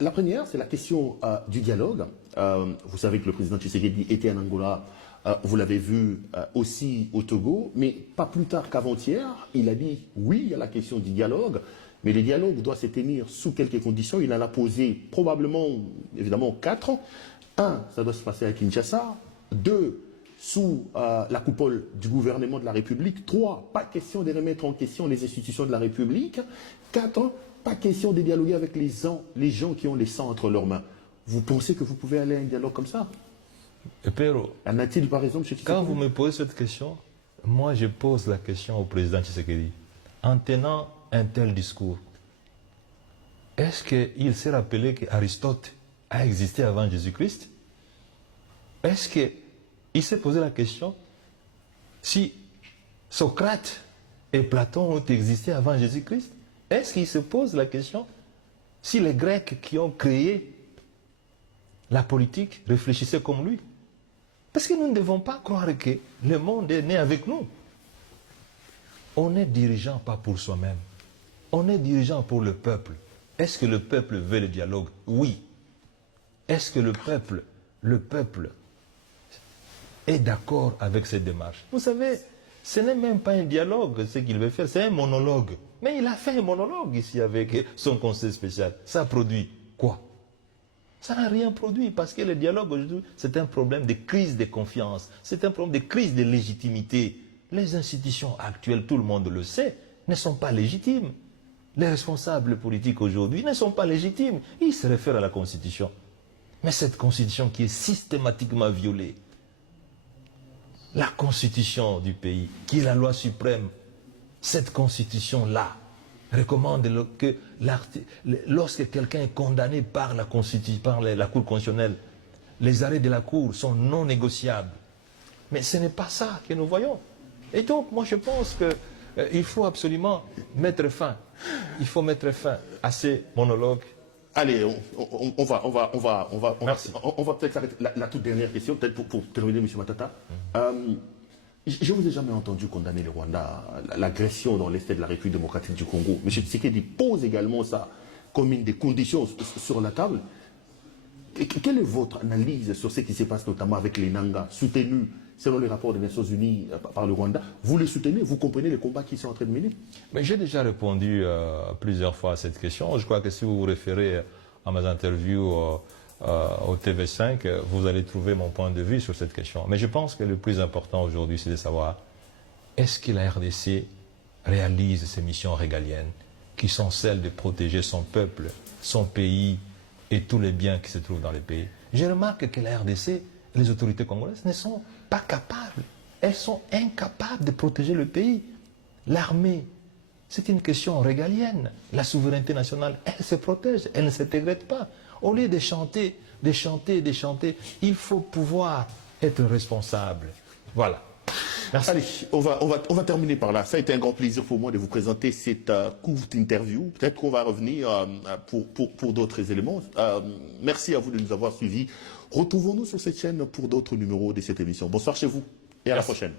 La première, c'est la question du dialogue. Vous savez que le président Tshisekedi était en Angola, vous l'avez vu aussi au Togo, mais pas plus tard qu'avant-hier, il a dit oui, il y a la question du dialogue, mais le dialogue doit se tenir sous quelques conditions. Il en a posé probablement, évidemment, 4. 1, ça doit se passer à Kinshasa. 2, sous la coupole du gouvernement de la République. 3, pas question de remettre en question les institutions de la République. 4, pas question de dialoguer avec les gens qui ont les sangs entre leurs mains. Vous pensez que vous pouvez aller à un dialogue comme ça? Pero, en a-t-il par exemple chez Tshisekedi? Quand vous me posez cette question, moi je pose la question au président Tshisekedi. En tenant un tel discours, est-ce qu'il s'est rappelé qu'Aristote a existé avant Jésus-Christ? Est-ce qu'il s'est posé la question si Socrate et Platon ont existé avant Jésus-Christ? Est-ce qu'il se pose la question si les Grecs qui ont créé la politique réfléchissaient comme lui? Parce que nous ne devons pas croire que le monde est né avec nous. On est dirigeant pas pour soi-même. On est dirigeant pour le peuple. Est-ce que le peuple veut le dialogue? Oui. Est-ce que le peuple est d'accord avec cette démarche? Vous savez, ce n'est même pas un dialogue ce qu'il veut faire, c'est un monologue. Mais il a fait un monologue ici avec son conseil spécial. Ça a produit quoi? Ça n'a rien produit parce que le dialogue aujourd'hui, c'est un problème de crise de confiance, c'est un problème de crise de légitimité. Les institutions actuelles, tout le monde le sait, ne sont pas légitimes. Les responsables politiques aujourd'hui ne sont pas légitimes. Ils se réfèrent à la Constitution. Mais cette Constitution qui est systématiquement violée, la Constitution du pays, qui est la loi suprême, cette Constitution-là, recommande que lorsque quelqu'un est condamné par la Constitution, par la Cour constitutionnelle, les arrêts de la Cour sont non négociables. Mais ce n'est pas ça que nous voyons. Et donc, moi, je pense qu'il faut absolument mettre fin. Il faut mettre fin à ces monologues. Allez, on va peut-être s'arrêter. La toute dernière question, peut-être pour terminer, M. Matata. Je ne vous ai jamais entendu condamner le Rwanda, l'agression dans l'Est de la République démocratique du Congo. M. Tshisekedi pose également ça comme une des conditions sur la table. Quelle est votre analyse sur ce qui se passe notamment avec les Nanga, soutenus selon les rapports des Nations Unies par le Rwanda? Vous les soutenez, vous comprenez les combats qu'ils sont en train de mener? Mais j'ai déjà répondu plusieurs fois à cette question. Je crois que si vous vous référez à mes interviews au TV5, vous allez trouver mon point de vue sur cette question. Mais je pense que le plus important aujourd'hui, c'est de savoir, est-ce que la RDC réalise ses missions régaliennes, qui sont celles de protéger son peuple, son pays et tous les biens qui se trouvent dans le pays? Je remarque que la RDC, les autorités congolaises, ne sont pas capables. Elles sont incapables de protéger le pays. L'armée, c'est une question régalienne. La souveraineté nationale, elle se protège, elle ne se dégrade pas. Au lieu de chanter, il faut pouvoir être responsable. Voilà. Merci. Allez, on va terminer par là. Ça a été un grand plaisir pour moi de vous présenter cette courte interview. Peut-être qu'on va revenir pour d'autres éléments. Merci à vous de nous avoir suivis. Retrouvons-nous sur cette chaîne pour d'autres numéros de cette émission. Bonsoir chez vous et à la prochaine.